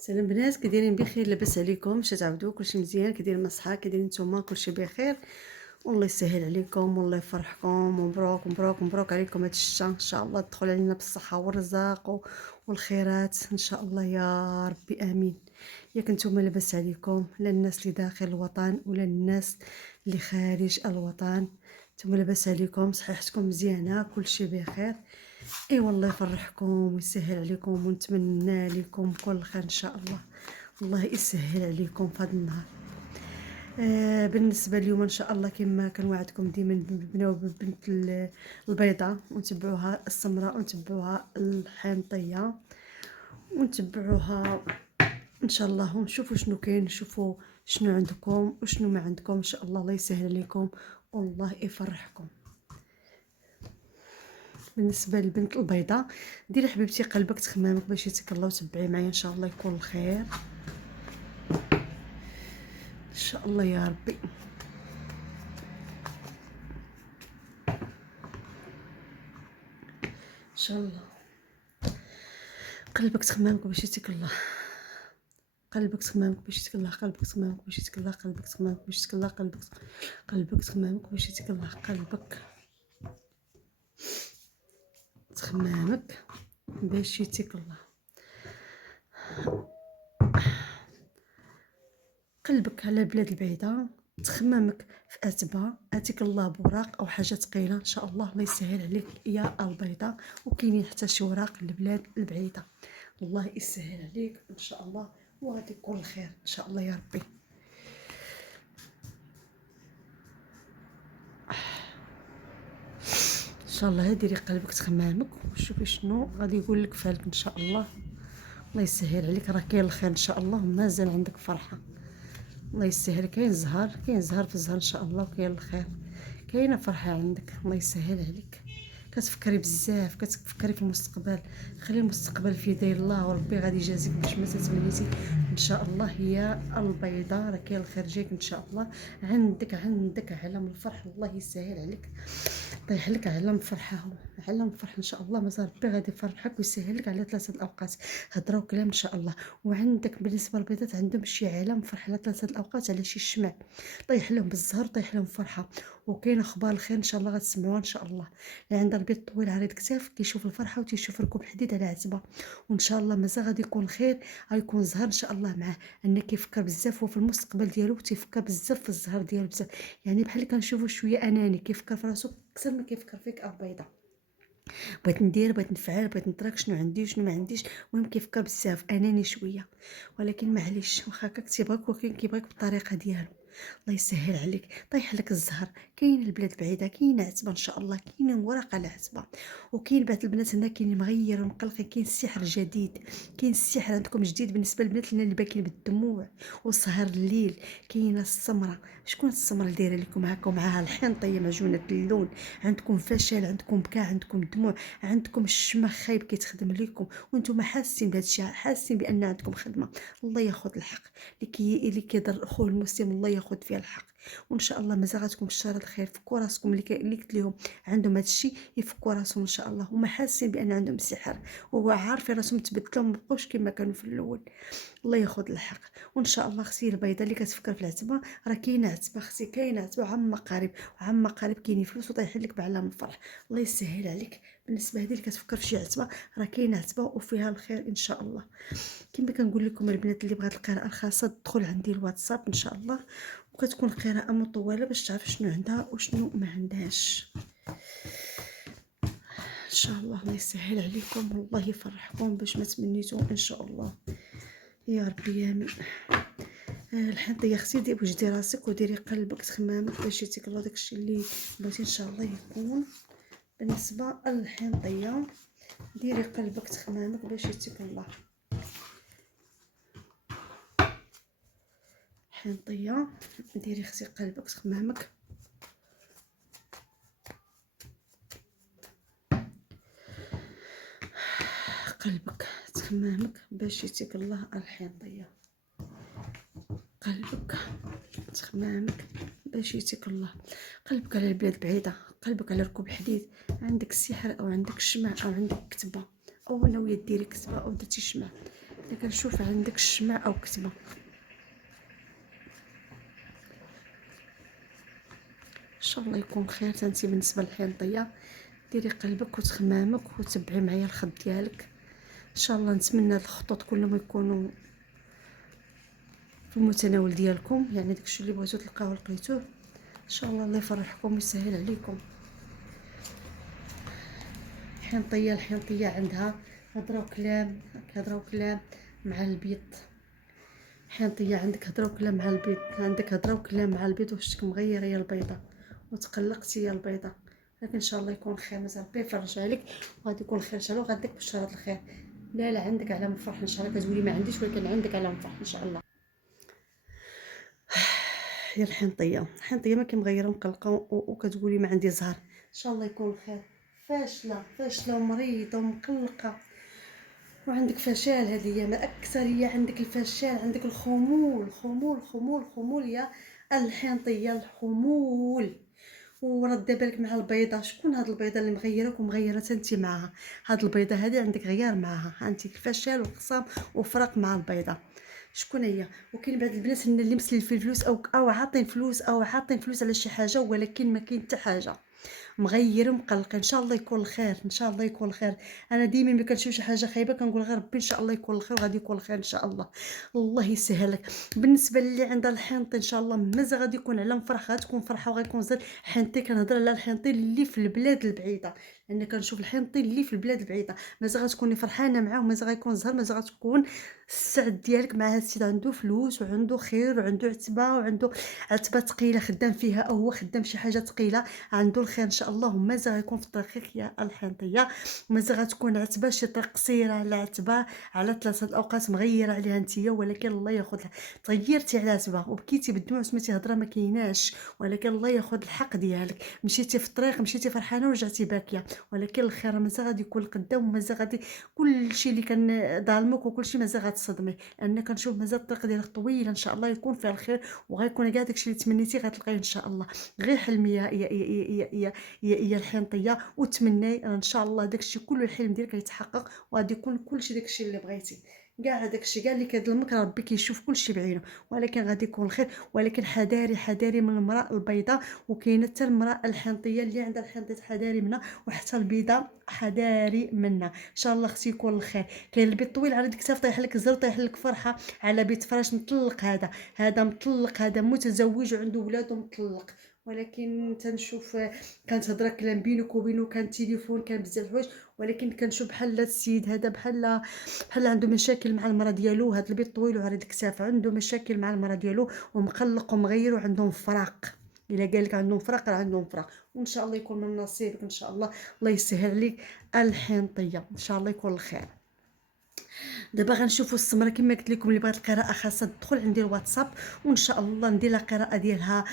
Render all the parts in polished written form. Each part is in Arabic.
سلام بنات، كي دايرين؟ بخير؟ لاباس عليكم؟ واش تعاودوا؟ كلشي مزيان؟ كي دايرين الصحه؟ كي دايرين نتوما؟ كلشي بخير والله يسهل عليكم والله يفرحكم. مبروك مبروك مبروك عليكم هاد الشتا، ان شاء الله تدخل علينا بالصحه والرزاق والخيرات ان شاء الله يا ربي، امين. ياك نتوما لاباس عليكم؟ لا الناس اللي داخل الوطن ولا الناس اللي خارج الوطن، نتوما لاباس عليكم؟ صحيحتكم مزيانه؟ كلشي بخير؟ اي والله يفرحكم ويسهل عليكم ونتمنى لكم كل خير ان شاء الله. الله يسهل عليكم في هذا النهار. بالنسبه اليوم ان شاء الله كما كنوعدكم ديما نبناو بالبنت البيضاء ونتبعوها السمراء ونتبعوها الحنطيه ونتبعوها ان شاء الله، ونشوفوا شنو كاين، نشوفوا شنو عندكم وشنو ما عندكم ان شاء الله. الله يسهل عليكم والله يفرحكم. بالنسبه للبنت البيضاء، ديري حبيبتي قلبك تخمامك باش يتكلا وتبعي معايا ان شاء الله يكون الخير ان شاء الله يا ربي. ان شاء الله قلبك تخمامك باش يتكلا، قلبك تخمامك باش يتكلا، قلبك تخمامك باش يتكلا، قلبك تخمامك باش يتكلا، قلبك تخمامك باش يتكلا، قلبك تخمامك باش يتكلا، قلبك على البلاد البعيده، تخمامك في اتبا اتيك الله بوراق او حاجه ثقيله ان شاء الله. الله يسهل عليك يا البيضاء، وكاينين حتى شي وراق للبلاد البعيده. الله يسهل عليك ان شاء الله وغادي يكون الخير ان شاء الله يا ربي. ان شاء الله ديري قلبك تخمامك وشوفي شنو غادي يقول لك فالك ان شاء الله. الله يسهل عليك، راه كاين الخير ان شاء الله ومازال عندك فرحه. الله يسهل، كاين زهر، كاين زهر في الزهر ان شاء الله وكاين الخير، كاينه فرحه عندك. الله يسهل عليك، كتفكري بزاف، كتفكري في المستقبل. خلي المستقبل في يدي الله وربي غادي يجازيك باش ما تتمنيتي ان شاء الله يا البيضاء. راه كاين الخير جايك ان شاء الله. عندك علم الفرح، الله يسهل عليك، طيح لك علم فرحه، علم فرح ان شاء الله. مازال ربي غادي يفرحك ويسهل لك على ثلاثه الاوقات، هضره وكلام ان شاء الله. وعندك بالنسبه للبيضات عندهم شي علم فرح على ثلاثه الاوقات على شي الشمع، طيح لهم بالزهر، طيح لهم فرحه. وكاين اخبار الخير ان شاء الله غتسمعوها ان شاء الله. اللي عندها البيض طويل عريض كتاف كيشوف الفرحه وتيشوف ركوب حديد على عتبه، وان شاء الله مازال غادي يكون الخير، غيكون زهر ان شاء الله معاه. ان كيفكر بزاف هو في المستقبل ديالو وتيفكر بزاف في الزهر ديالو بزاف، يعني بحال كنشوفو شويه اناني، كيفكر في راسو اكثر ما كيفكر فيك البيضه. بغيت ندير، بغيت نفعل، بغيت نترك، شنو عندي وشنو ما عنديش. المهم كيفكر بزاف، اناني شويه، ولكن معليش واخا هكاك تيبغيك ولكن كيبغيك بالطريقه ديالو. الله يسهل عليك، طيح لك الزهر. كاين البلاد بعيده، كاين عتبه ان شاء الله، كاين ورق على عتبه، وكاين بعض البنات هنا كاين مغير ومقلقين، كاين السحر جديد، كاين السحر عندكم جديد بالنسبه للبنات اللي باكين بالدموع وسهر الليل. كاينه السمره، شكون السمره اللي دايره لكم هكا ومعاها الحنطيه معجونه اللون؟ عندكم فشل، عندكم بكاء، عندكم دموع، عندكم الشمخ خايب كيتخدم لكم وانتم حاسين بهذا الشيء، حاسين بان عندكم خدمه. الله ياخذ الحق اللي كيضر اخوه المسلم، الله ياخذ فيها الحق. وان شاء الله مازال غتكم بشاره الخير. فكوا راسكم اللي قلت لهم عندهم هذا الشيء يفكوا راسهم ان شاء الله، هما حاسين بان عندهم سحر وعارفين راسهم تبدلوا مابقاوش كما كانوا في الاول. الله ياخذ الحق. وان شاء الله اختي البيضاء اللي كتفكر في العتبه، راه كاينه عتبه اختي، كاينه عتبه عم قريب، وعم قريب كاينين فلوس وطايحين لك بعلام الفرح. الله يسهل عليك. بالنسبه هذه اللي كتفكر في شي عتبه، راه كاينه عتبه وفيها الخير ان شاء الله. كما كنقول لكم البنات اللي بغات القراءه الخاصه تدخل عندي الواتساب ان شاء الله، وكتكون قراءه مطوله باش تعرف شنو عندها وشنو ما عندهاش ان شاء الله. الله يسهل عليكم والله يفرحكم باش ما تمنيتو ان شاء الله يا ربي، امين. الحنطه يا اختي دي وجدي راسك وديري قلبك تخمامك باش يتيك الله داكشي اللي بغيتي ان شاء الله يكون. بالنسبه للحنطيه ديري قلبك تخمامك باش يتيك الله. حنطيه ديري اختي قلبك تخمامك، قلبك تخمامك باش يتيك الله. الحنطيه قلبك تخمامك باش يتيك الله. قلبك على البلاد بعيده، قلبك على ركوب حديد، عندك السحر او عندك الشمع او عندك كتبه او ناويه ديري كتبه او درتي شمع. اللي كنشوف عندك الشمع او كتمه. ان شاء الله يكون خير. انت بالنسبه للحنطيه ديري قلبك وتخمامك وتبعي معايا الخط ديالك. ان شاء الله نتمنى هاد الخطوط كلهم يكونوا في المتناول ديالكم، يعني داكشي اللي بغيتو تلقاوه لقيتوه. ان شاء الله الله يفرحكم ويسهل عليكم. الحنطيه عندها هضره وكلام، هضره وكلام مع البيض. حنطيه عندك هضره وكلام مع البيض، عندك هضره وكلام مع البيض وشتك مغيره هي البيضه وتقلقتي هي البيضه. لكن ان شاء الله يكون خير، مازال ربي يفرج عليك وغادي يكون خير ان شاء الله، وغاديك بشاره الخير. لا لا عندك على مفرح ان شاء الله، كتقولي ما عنديش ولكن عندك على مفرح ان شاء الله. هي الحنطيه ما مغيره مقلقه وكتقولي ما عندي زهر. ان شاء الله يكون خير. فاشله ومريضه ومقلقه وعندك فشل هذه الايام اكثر، هي عندك الفشل، عندك الخمول يا الحنطيه، الخمول. ورد بالك مع البيضه، شكون هاد البيضه اللي مغيرك ومغيره انت معها؟ هاد البيضه هذه عندك غيار معها، انت الفشل وخصام وفرق مع البيضه. شكون هي؟ وكاين بعض البنات اللي مسلين في الفلوس او عاطين فلوس على شي حاجه ولكن ما كاين حتى حاجه، مغير ومقلق. ان شاء الله يكون الخير، ان شاء الله يكون الخير. انا ديما ملي كنشوف شي حاجه خايبه كنقول غير ربي ان شاء الله يكون الخير وغادي يكون الخير ان شاء الله. الله يسهل لك. بالنسبه للي عندها الحنطي ان شاء الله مازال غادي يكون على مفرح، غتكون فرحه وغيكون زاد. حنطي كنهضر على الحنطي اللي في البلاد البعيده، لان كنشوف الحنطي اللي في البلاد البعيده مازال غتكوني فرحانه معاه ومازال غيكون زهر، مازال غتكون السعد ديالك مع هاد السيد. عنده فلوس وعنده خير وعنده عتبه وعنده عتبه ثقيله خدام فيها او هو خدام شي حاجه ثقيله، عنده الخير ان شاء الله. ومازال غيكون في طريقك يا الحنطيه، مازال غتكون عتبه شي طريق قصيره على عتبه على 3 الاوقات مغيره عليها نتيا، ولكن الله ياخذها. تغيرتي على عتبه وبكيتي بالدموع سميتي هضره ما كايناش، ولكن الله ياخذ الحق ديالك. مشيتي في الطريق مشيتي فرحانه ورجعتي باكيه، ولكن الخير مازال غادي يكون قدام ومازال غادي كل شيء اللي كان ظالمك وكل شيء مازال غتصدمي، لان كنشوف مازال الطريق ديالك طويله ان شاء الله يكون فيها الخير وغيكون كاع داكشي اللي تمنيتي غتلقايه ان شاء الله. غير حلمي يا الحنطيه وتمني ان شاء الله داكشي كله الحلم ديالك يتحقق وغادي يكون كلشي داكشي اللي بغيتي. كاع داكشي كاع اللي كيظلمك ربي كيشوف كلشي بعينه، ولكن غادي يكون الخير. ولكن حذاري من المراه البيضاء، وكاينه حتى المراه الحنطيه اللي عندها الحنطيه حذاري منها، وحتى البيضاء حذاري منها. ان شاء الله اختي يكون الخير. كاين البيض طويل على ديك الكتاف طيح لك الزر طيح لك فرحه على بيت فراش مطلق، هذا مطلق، هذا متزوج وعنده ولاد ومطلق. ولكن تنشوف كانت هضره كلام بينك وبينه، كان تليفون، كان بزاف الحوايج، ولكن كنشوف بحال السيد هذا بحال عنده مشاكل مع المراه ديالو. هذا البيض طويل وعريض الكتاف عنده مشاكل مع المراه ديالو ومقلق ومغير وعندهم فراق. الا قال لك عندهم فراق راه عندهم فراق، وان شاء الله يكون من نصيبك ان شاء الله. الله يسهل عليك الحنطيه ان شاء الله يكون الخير. دابا غنشوفوا السمره كما قلت لكم، اللي بغات القراءه خاصه تدخل عندي الواتساب وان شاء الله ندير لها قراءه ديالها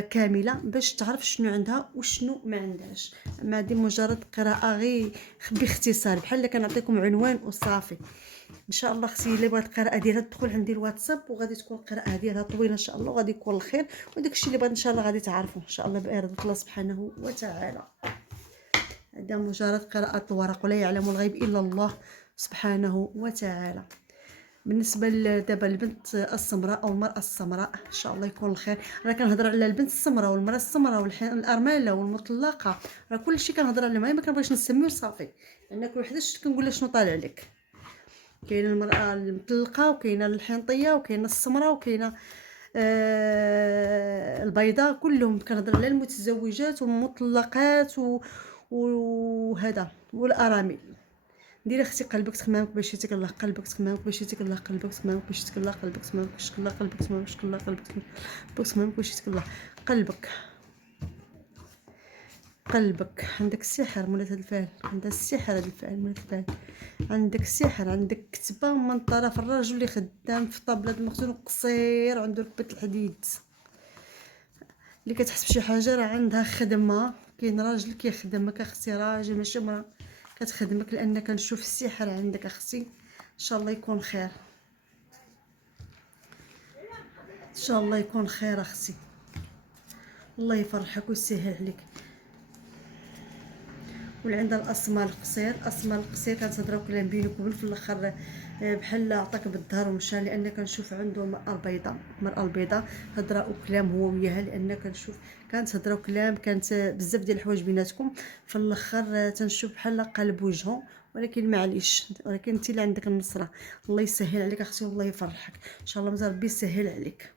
كامله باش تعرف شنو عندها وشنو ما عندهاش. ما دي مجرد قراءه غير باختصار بحال اللي كنعطيكم عنوان وصافي. ان شاء الله اختي اللي بغات القراءه ديالها تدخل عندي الواتساب وغادي تكون القراءه ديالها طويله ان شاء الله وغادي يكون الخير. وداكشي اللي بغات ان شاء الله غادي تعرفوا ان شاء الله باراده الله سبحانه وتعالى. هذا مجرد قراءه الورق ولا يعلم الغيب الا الله سبحانه وتعالى. بالنسبه دابا البنت السمراء او المراه السمراء ان شاء الله يكون الخير. راه كنهضر على البنت السمراء والمراه السمراء والارمله والمطلقه، راه كلشي كنهضر عليهم، ما كنبغيش نسميو صافي، لان كل وحده كنقول لها شنو طالع لك. كاينه المراه المطلقه وكاينه الحنطيه وكاينه السمراء وكاينه البيضاء، كلهم كنهضر على المتزوجات والمطلقات وهذا والارامل. ديري اختي قلبك تخمامك باش يتك الله، قلبك تخمامك باش يتك الله، قلبك تخمامك باش يتك الله، قلبك تخمامك باش يتك الله، قلبك تخمامك باش يتك الله، قلبك تخمامك باش يتك الله. قلبك عندك السحر مولات هاد الفعل، عندها السحر هاد الفعل مولات الفعل، عندك السحر، عندك كتبه من طرف الرجل اللي خدام في طابله المخزون قصير وعنده ركبه الحديد، اللي كتحس بشي حاجه راه عندها خدمه. كاين راجل كيخدمك اختي، راجل ماشي مرا كتخدمك، لان كنشوف السحر عندك اختي. ان شاء الله يكون خير، ان شاء الله يكون خير اختي. الله يفرحك ويسهل عليك. واللي عندها الاسماء القصير كانت تهضروا كلام بينك وبين في الاخر بحال عطاك بالظهر ومشى، لان كنشوف عنده المرأة البيضاء، هضره وكلام هو وياها، لان كنشوف كانت هضره وكلام، كانت بزاف ديال الحوايج بيناتكم. في الاخر تنشوف بحال قلب وجهه، ولكن معليش، ولكن انت اللي عندك النصره. الله يسهل عليك اختي، والله يفرحك ان شاء الله، مزال ربي يسهل عليك.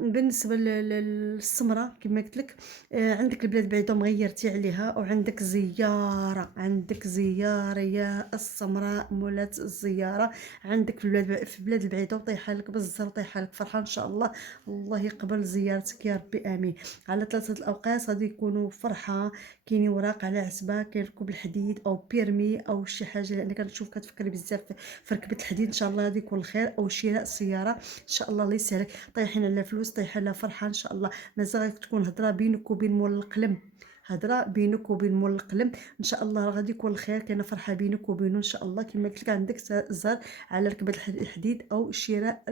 بالنسبه للسمره كما قلت لك، عندك البلاد بعيده مغيرتي عليها، وعندك زياره، عندك زياره يا السمراء مولات الزياره. عندك في البلاد البعيده وطيحه لك بالزر، طيحه لك فرحه ان شاء الله. الله يقبل زيارتك يا ربي امين. على ثلاثه الاوقات غادي يكونوا فرحه، كاين وراق على عسبه، كاين ركوب الحديد او بيرمي او شي حاجه، لان كنشوف كتفكري بزاف في ركبه الحديد. ان شاء الله غادي يكون الخير، او شراء سياره ان شاء الله. الله يسهلك. طايحين على فلوس، طايحين على فرحه ان شاء الله. مازال تكون هضره بينك وبين مول القلم، هضره بينك وبين مول القلم ان شاء الله، غادي يكون الخير. كاينه فرحه بينك وبينه ان شاء الله. كما قلت لك عندك زهر على ركبه الحديد او شراء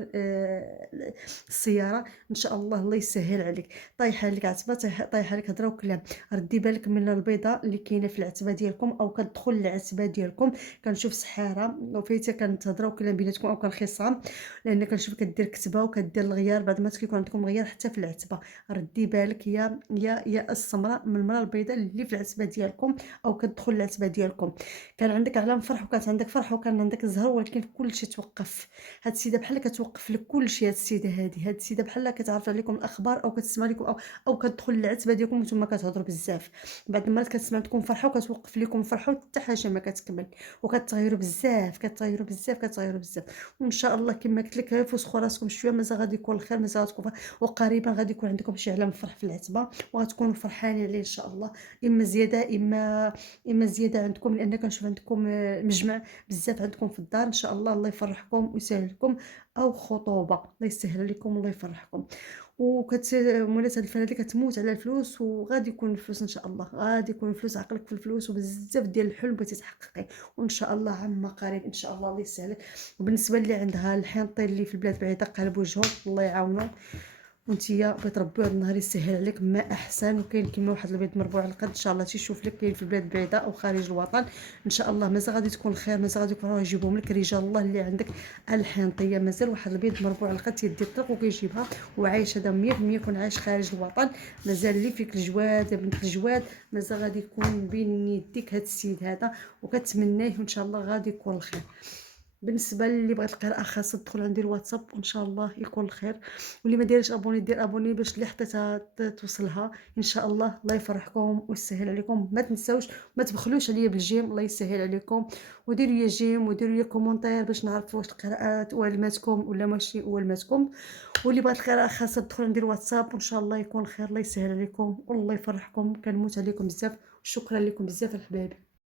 السياره ان شاء الله. الله يسهل عليك. طايحه لك عتبه، طايحه لك هضره وكلام. ردي بالك من البيضه اللي كاينه في العتبه ديالكم، او كتدخل العتبه ديالكم. كنشوف سحاره وفايته كانت هضره وكلام بيناتكم، او كان خصام، لان كنشوف كدير كتبه وكدير الغيار بعد ما كيكون عندكم غيار حتى في العتبه. ردي بالك يا السمراء من المراه البيضاء اللي في العتبه ديالكم، او كتدخل العتبه ديالكم. كان عندك علام فرح، وكانت عندك فرح، وكان عندك الزهر، ولكن كلشي توقف. هاد السيده بحال كتوقف لك كلشي. هاد السيده هاد السيده بحال كتعرف عليكم الاخبار، او كتسمع لكم، او كتدخل العتبه ديالكم وانتم كتهضروا بزاف. بعض المرات كتسمع لكم فرحه وكتوقف لكم فرحه، حتى حاجه ما كتكمل، وكتغيروا بزاف، كتغيروا بزاف. وان شاء الله كما قلت لك، فسخوا راسكم شويه، مازال غادي يكون الخير، مازال غتكون وقريبا غادي يكون عندكم شي علام فرح في العتبه، وغتكونوا فرحانين عليه ان شاء الله. اما زياده، اما زياده عندكم، لان كنشوف عندكم مجمع بزاف عندكم في الدار ان شاء الله. الله يفرحكم ويسهل لكم، او خطوبه، الله يسهل عليكم والله يفرحكم. مولات هاد الفنادق كتموت على الفلوس، وغادي يكون الفلوس ان شاء الله، غادي يكون الفلوس، عقلك في الفلوس، وبزاف ديال الحلم بغيتي تحققي، وان شاء الله عما قريب ان شاء الله. الله يسهل. وبالنسبه اللي عندها الحنطي اللي في البلاد بعيده، قلب وجهه، الله يعاونو. وانتيا بغيت ربي هاد النهار يسهل عليك ما احسن. وكاين كيما واحد البيض مربوع على القد ان شاء الله تيشوف لك، كاين في البلاد بعيده او خارج الوطن ان شاء الله. مازال غادي تكون الخير، مازال غادي يكونوا يجيبوهم لك رجال الله اللي عندك. الحنطيه مازال واحد البيض مربوع على القد يدي الطريق وكيجيبها، وعايش هذا 100% يكون عايش خارج الوطن. مازال اللي فيك الجواد بنت الجواد، مازال غادي يكون بين يديك هذا السيد هذا، وكتمناه وان شاء الله غادي يكون الخير. بالنسبه اللي بغات القراءه خاصه تدخل عندي الواتساب، وان شاء الله يكون الخير. واللي ما دايرش ابوني دير ابوني، باش اللي حطيتها توصلها ان شاء الله. الله يفرحكم ويسهل عليكم. ما تنساوش، ما تبخلوش عليا بالجيم، الله يسهل عليكم. وديروا لي جيم، وديروا لي كومونتير باش نعرف واش القراءات والماتكم ولا ماشي والماتكم. واللي بغات القراءه خاصه تدخل عندي الواتساب، وان شاء الله يكون خير. الله يسهل عليكم والله يفرحكم. كنموت عليكم بزاف، شكرا لكم بزاف الحبايب.